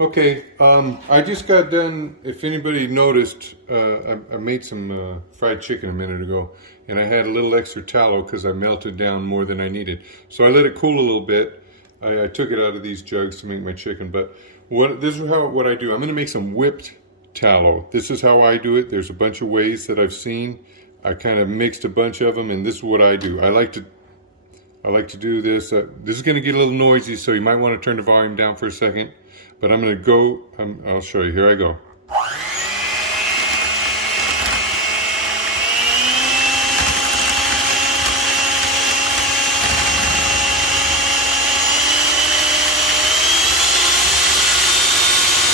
Okay, I just got done. If anybody noticed, I made some fried chicken a minute ago, and I had a little extra tallow because I melted down more than I needed. So I let it cool a little bit. I took it out of these jugs to make my chicken. But this is what I do. I'm going to make some whipped tallow. This is how I do it. There's a bunch of ways that I've seen. I kind of mixed a bunch of them, and this is what I do. I like to do this. This is going to get a little noisy, so you might want to turn the volume down for a second. But I'm going to go, I'll show you. Here I go.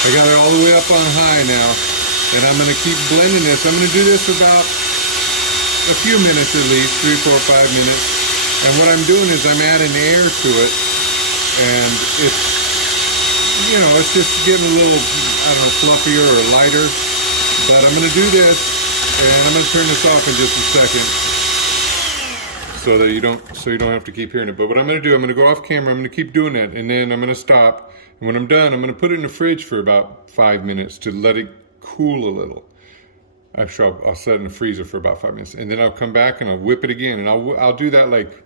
I got it all the way up on high now. And I'm going to keep blending this. I'm going to do this for about a few minutes at least, 3, 4, 5 minutes. And what I'm doing is I'm adding air to it. And it's just getting a little, I don't know, fluffier or lighter. But I'm going to do this, and I'm going to turn this off in just a second, so that you don't have to keep hearing it. But what I'm going to do, I'm going to go off camera. I'm going to keep doing that, and then I'm going to stop. And when I'm done, I'm going to put it in the fridge for about 5 minutes to let it cool a little. Actually, I'll set it in the freezer for about 5 minutes, and then I'll come back and I'll whip it again, and I'll do that like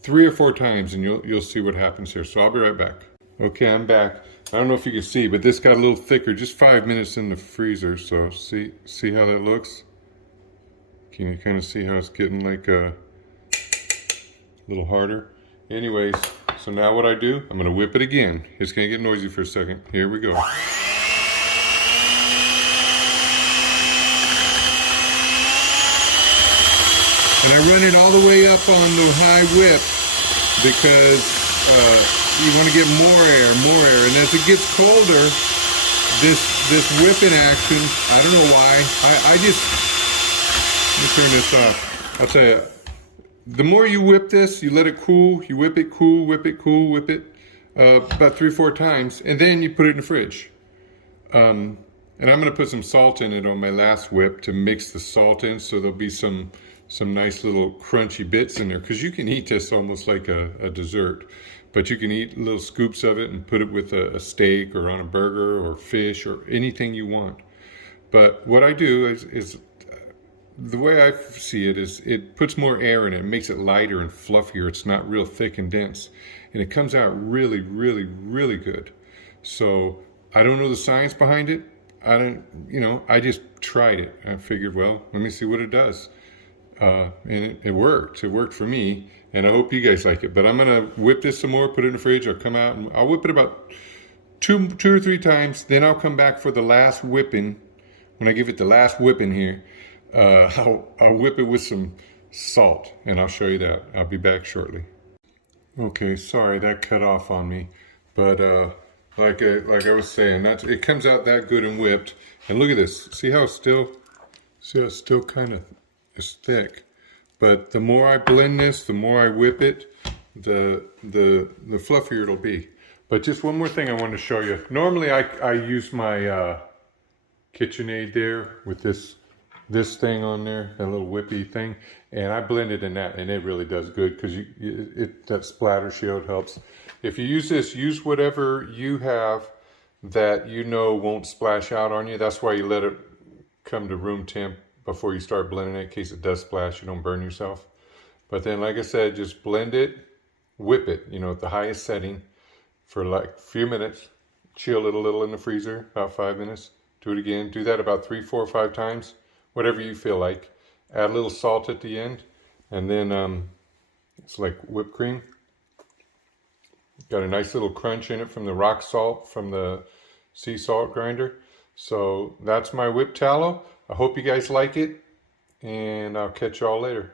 3 or 4 times, and you'll see what happens here. So I'll be right back. Okay, I'm back. I don't know if you can see, but this got a little thicker. Just 5 minutes in the freezer. So see how that looks? Can you kind of see how it's getting like a little harder? Anyways, so now what I do, I'm going to whip it again. It's going to get noisy for a second. Here we go. And I run it all the way up on the high whip because you want to get more air, and as it gets colder, this whipping action, I don't know why, let me turn this off. I'll tell you, the more you whip this, you let it cool, you whip it, cool, whip it, cool, whip it, about 3 or 4 times, and then you put it in the fridge. And I'm going to put some salt in it on my last whip to mix the salt in, so there'll be some nice little crunchy bits in there, because you can eat this almost like a dessert. But you can eat little scoops of it and put it with a steak or on a burger or fish or anything you want. But what I do is the way I see it is it puts more air in it. It makes it lighter and fluffier. It's not real thick and dense. And it comes out really, really, really good. So I don't know the science behind it. I just tried it. I figured, well, let me see what it does. And it worked. It worked for me, and I hope you guys like it. But I'm gonna whip this some more, put it in the fridge. I'll come out and I'll whip it about two or three times. Then I'll come back for the last whipping. When I give it the last whipping here, I'll whip it with some salt, and I'll show you that. I'll be back shortly. Okay, sorry that cut off on me, but like I was saying, it comes out that good and whipped. And look at this. See how it's still kind of. It's thick, but the more I blend this, the more I whip it, the fluffier it'll be. But just one more thing I want to show you. Normally I use my KitchenAid there with this thing on there, that little whippy thing, and I blend it in that, and it really does good because that splatter shield helps. If you use this, use whatever you have that you know won't splash out on you. That's why you let it come to room temp before you start blending it, in case it does splash, you don't burn yourself. But then, like I said, just blend it, whip it, at the highest setting for like a few minutes. Chill it a little in the freezer, about 5 minutes. Do it again. Do that about 3, 4, 5 times, whatever you feel like. Add a little salt at the end, and then it's like whipped cream. Got a nice little crunch in it from the rock salt, from the sea salt grinder. So that's my whipped tallow. I hope you guys like it, and I'll catch y'all later.